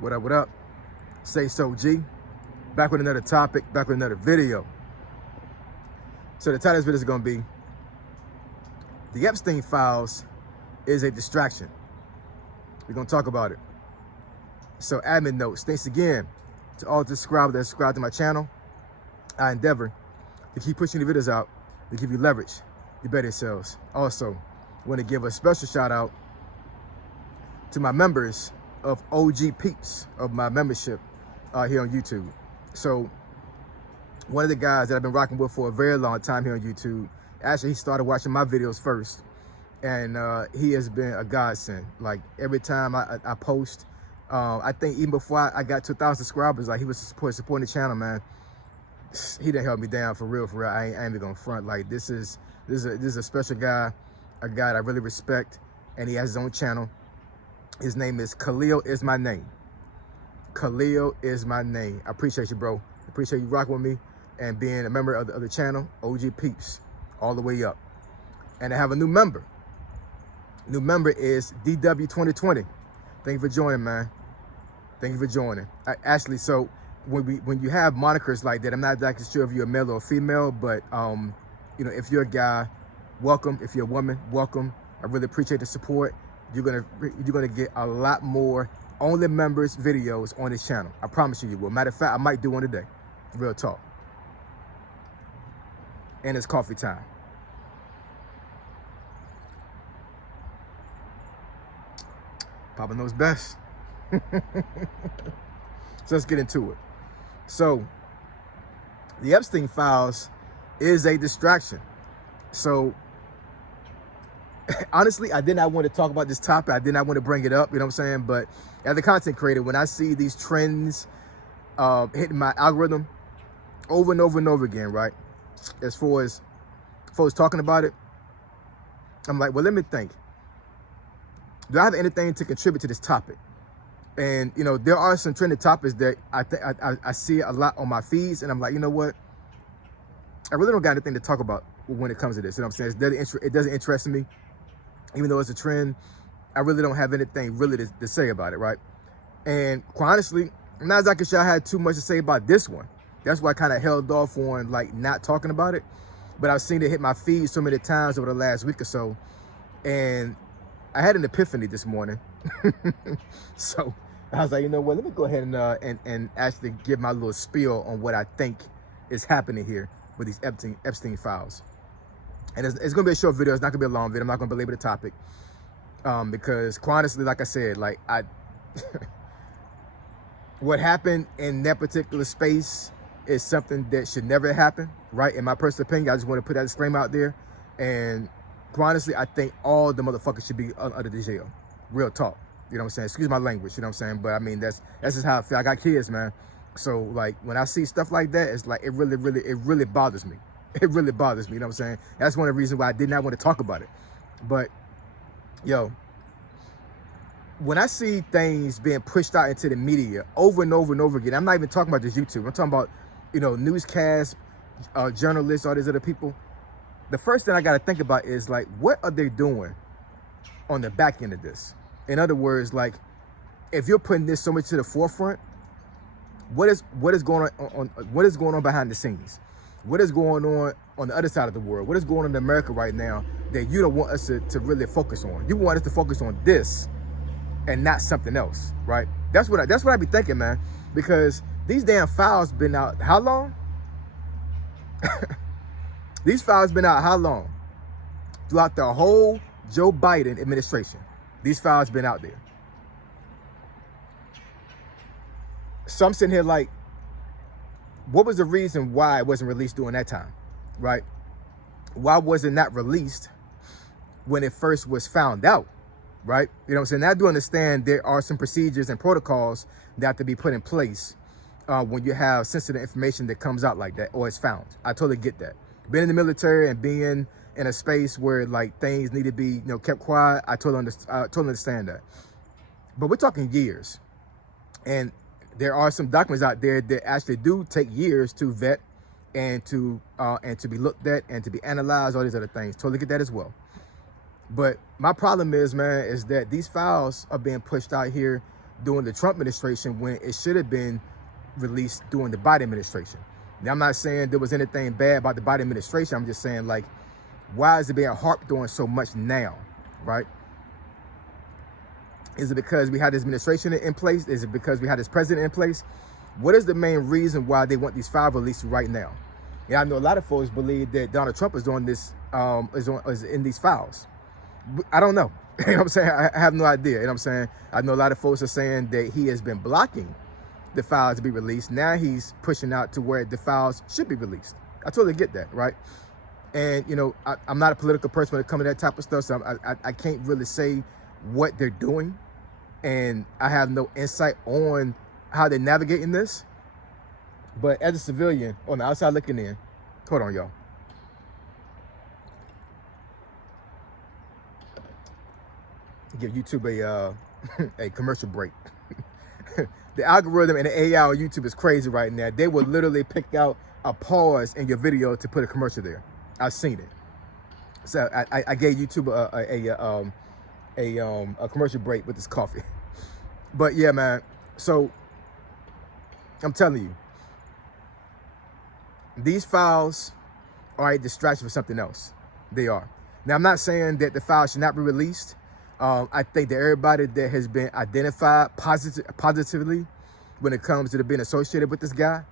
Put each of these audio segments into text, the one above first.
What up, what up? Say so, G. Back with another topic, back with another video. So the title of this video is going to be, the Epstein Files is a distraction. We're going to talk about it. So admin notes, thanks again to all the subscribers that subscribe to my channel. I endeavor to keep pushing the videos out to give you leverage to better yourselves. Also, I want to give a special shout out to my members of OG Peeps of my membership here on YouTube. So one of the guys that I've been rocking with for a very long time here on YouTube, actually he started watching my videos first, and he has been a godsend. Like every time I post, I think even before I got 2,000 subscribers, like he was supporting the channel, man. He didn't help me down for real. I ain't even gonna front. Like this is a special guy, a guy that I really respect, and he has his own channel. His name is Khalil is my name. Khalil is my name. I appreciate you, bro. Appreciate you rocking with me and being a member of the channel, OG Peeps, all the way up. And I have a new member. New member is DW2020. Thank you for joining, man. Thank you for joining. Actually, so when you have monikers like that, I'm not exactly sure if you're a male or female, but you know, if you're a guy, welcome. If you're a woman, welcome. I really appreciate the support. You're gonna get a lot more only members videos on this channel. I promise you will. Matter of fact, I might do one today. Real talk. And it's coffee time. Papa knows best. So let's get into it. So the Epstein Files is a distraction. So honestly, I did not want to talk about this topic. I did not want to bring it up, you know what I'm saying? But as a content creator, when I see these trends hitting my algorithm over and over and over again, right? As far as folks talking about it, I'm like, well, let me think. Do I have anything to contribute to this topic? And, you know, there are some trending topics that I see a lot on my feeds, and I'm like, you know what? I really don't got anything to talk about when it comes to this, you know what I'm saying? It doesn't interest me. Even though it's a trend, I really don't have anything really to say about it, right? And quite honestly, I'm not exactly sure I had too much to say about this one. That's why I kind of held off on like not talking about it. But I've seen it hit my feed so many times over the last week or so. And I had an epiphany this morning. So I was like, you know what, let me go ahead and actually give my little spiel on what I think is happening here with these Epstein Files. And it's gonna be a short video. It's not gonna be a long video. I'm not gonna belabor the topic because, quite honestly, like I said, like what happened in that particular space is something that should never happen, right? In my personal opinion, I just want to put that disclaimer out there. And quite honestly, I think all the motherfuckers should be under the jail. Real talk. You know what I'm saying? Excuse my language. You know what I'm saying? But I mean, that's just how I feel. I got kids, man. So like when I see stuff like that, it's like it really bothers me. It really bothers me, you know what I'm saying? That's one of the reasons why I did not want to talk about it. But, yo, when I see things being pushed out into the media over and over and over again, I'm not even talking about just YouTube. I'm talking about, you know, newscasts, journalists, all these other people. The first thing I got to think about is, like, what are they doing on the back end of this? In other words, like, if you're putting this so much to the forefront, what is going on behind the scenes? What is going on the other side of the world? What is going on in America right now that you don't want us to really focus on? You want us to focus on this and not something else, right? That's what I be thinking, man. Because these damn files been out how long? These files been out how long? Throughout the whole Joe Biden administration. These files been out there. So I'm sitting here like, what was the reason why it wasn't released during that time, right? Why was it not released when it first was found out, right? You know what I'm saying? Now I do understand there are some procedures and protocols that have to be put in place when you have sensitive information that comes out like that or is found. I totally get that. Being in the military and being in a space where like things need to be, you know, kept quiet, I totally understand that. But we're talking years. And there are some documents out there that actually do take years to vet and to be looked at and to be analyzed, all these other things. Totally get that as well. But my problem is, man, is that these files are being pushed out here during the Trump administration when it should have been released during the Biden administration. Now, I'm not saying there was anything bad about the Biden administration. I'm just saying, like, why is it being harped on so much now, right? Is it because we had this administration in place? Is it because we had this president in place? What is the main reason why they want these files released right now? Yeah, I know a lot of folks believe that Donald Trump is on this, is in these files. I don't know. You know what I'm saying? I have no idea. You know what I'm saying? I know a lot of folks are saying that he has been blocking the files to be released. Now he's pushing out to where the files should be released. I totally get that, right? And, you know, I'm not a political person when it comes to that type of stuff, so I can't really say what they're doing. And I have no insight on how they're navigating this. But as a civilian on the outside looking in, hold on, y'all. Give YouTube a commercial break. The algorithm and the AI on YouTube is crazy right now. They will literally pick out a pause in your video to put a commercial there. I've seen it. So I gave YouTube a commercial break with this coffee. But yeah, man. So I'm telling you, these files are a distraction for something else. They are. Now, I'm not saying that the files should not be released. I think that everybody that has been identified positively when it comes to being associated with this guy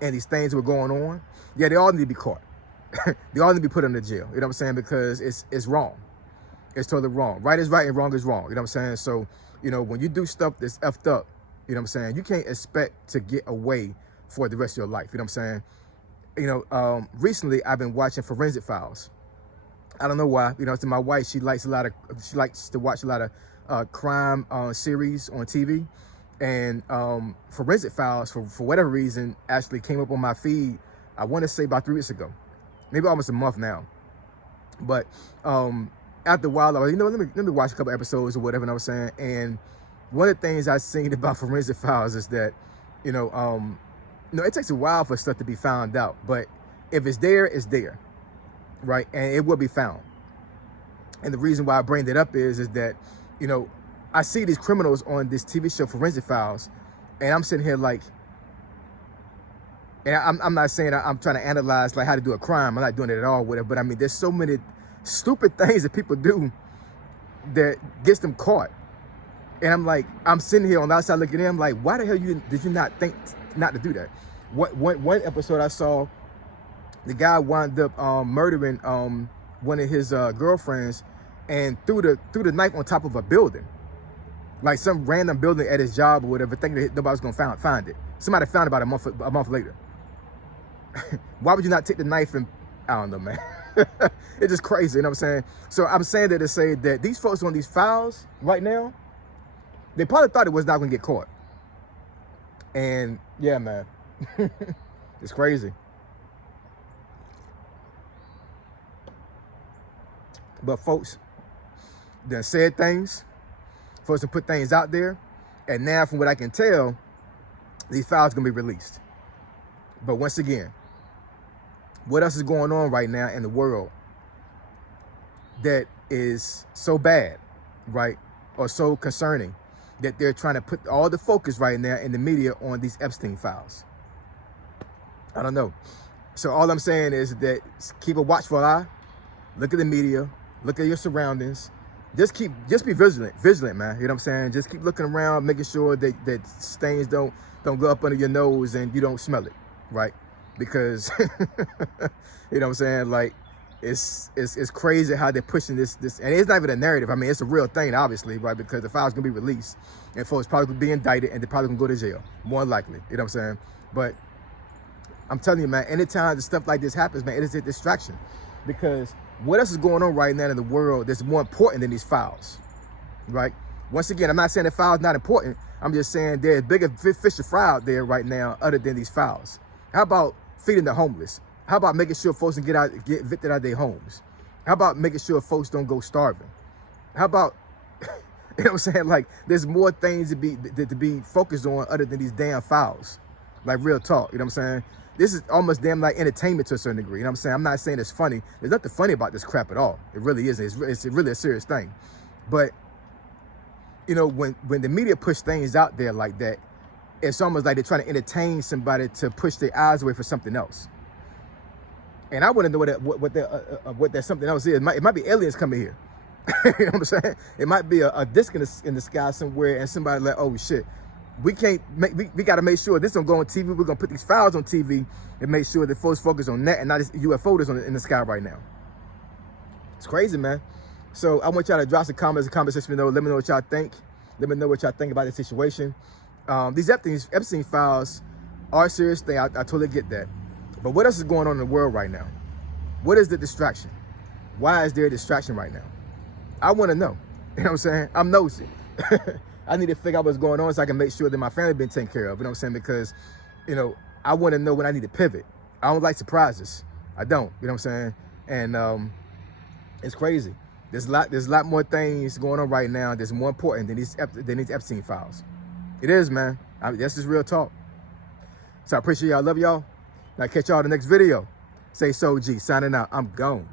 and these things were going on, yeah, they all need to be caught. They all need to be put in the jail. You know what I'm saying? Because it's wrong. It's totally wrong. Right is right and wrong is wrong. You know what I'm saying? So, you know, when you do stuff that's effed up, you know what I'm saying, you can't expect to get away for the rest of your life. You know what I'm saying? You know, recently I've been watching Forensic Files. I don't know why. You know, to my wife, she likes to watch a lot of crime series on TV. And Forensic Files, for whatever reason, actually came up on my feed, I want to say about 3 weeks ago. Maybe almost a month now. But after a while, I was, you know, let me watch a couple episodes or whatever, and I was saying. And one of the things I've seen about Forensic Files is that, you know, it takes a while for stuff to be found out. But if it's there, it's there. Right? And it will be found. And the reason why I bring that up is that, you know, I see these criminals on this TV show, Forensic Files, and I'm sitting here like, and I'm not saying I'm trying to analyze like how to do a crime. I'm not doing it at all with it. But I mean, there's so many stupid things that people do that gets them caught. And I'm like, I'm sitting here on the outside looking at them like, why the hell did you not think not to do that? One episode I saw, the guy wound up murdering one of his girlfriends and threw the knife on top of a building, like some random building at his job or whatever, thinking that nobody was gonna find it. Somebody found it about a month later. Why would you not take the knife and, I don't know, man. It's just crazy, you know what I'm saying? So I'm saying that to say that these folks on these files right now, they probably thought it was not gonna get caught. And yeah, man, it's crazy. But folks done said things, folks have put things out there, and now from what I can tell, these files are gonna be released. But once again, what else is going on right now in the world that is so bad, right, or so concerning that they're trying to put all the focus right now in the media on these Epstein Files? I don't know. So all I'm saying is that keep a watchful eye, look at the media, look at your surroundings. Just be vigilant, man. You know what I'm saying? Just keep looking around, making sure that stains don't go up under your nose and you don't smell it, right? Because you know what I'm saying? Like it's crazy how they're pushing this, and it's not even a narrative. I mean, it's a real thing, obviously, right? Because the file's gonna be released, and folks probably gonna be indicted, and they're probably gonna go to jail, more than likely. You know what I'm saying? But I'm telling you, man, anytime the stuff like this happens, man, it is a distraction. Because what else is going on right now in the world that's more important than these files, right? Once again, I'm not saying the file's not important. I'm just saying there's bigger fish to fry out there right now other than these files. How about feeding the homeless? How about making sure folks can get evicted out of their homes? How about making sure folks don't go starving? How about, you know what I'm saying? Like, there's more things to be focused on other than these damn files. Like, real talk, you know what I'm saying? This is almost damn like entertainment to a certain degree. You know what I'm saying? I'm not saying it's funny. There's nothing funny about this crap at all. It really isn't. It's really a serious thing. But you know, when the media push things out there like that, it's almost like they're trying to entertain somebody to push their eyes away for something else. And I want to know what that something else is. It might be aliens coming here. You know what I'm saying? It might be a disc in the sky somewhere, and somebody like, oh shit, we can't make, we got to make sure this don't go on TV. We're gonna put these files on TV and make sure that folks focus on that and not this UFO that's in the sky right now. It's crazy, man. So I want y'all to drop some comments and conversation below. Let me know what y'all think. Let me know what y'all think about the situation. These Epstein Files are a serious thing. I totally get that. But what else is going on in the world right now? What is the distraction? Why is there a distraction right now? I want to know. You know what I'm saying? I'm nosy. I need to figure out what's going on so I can make sure that my family been taken care of. You know what I'm saying? Because, you know, I want to know when I need to pivot. I don't like surprises. I don't. You know what I'm saying? And it's crazy. There's a lot more things going on right now that's more important than these Epstein Files. It is, man. That's just real talk. So I appreciate y'all. Love y'all. And I'll catch y'all in the next video. Say so, G. Signing out. I'm gone.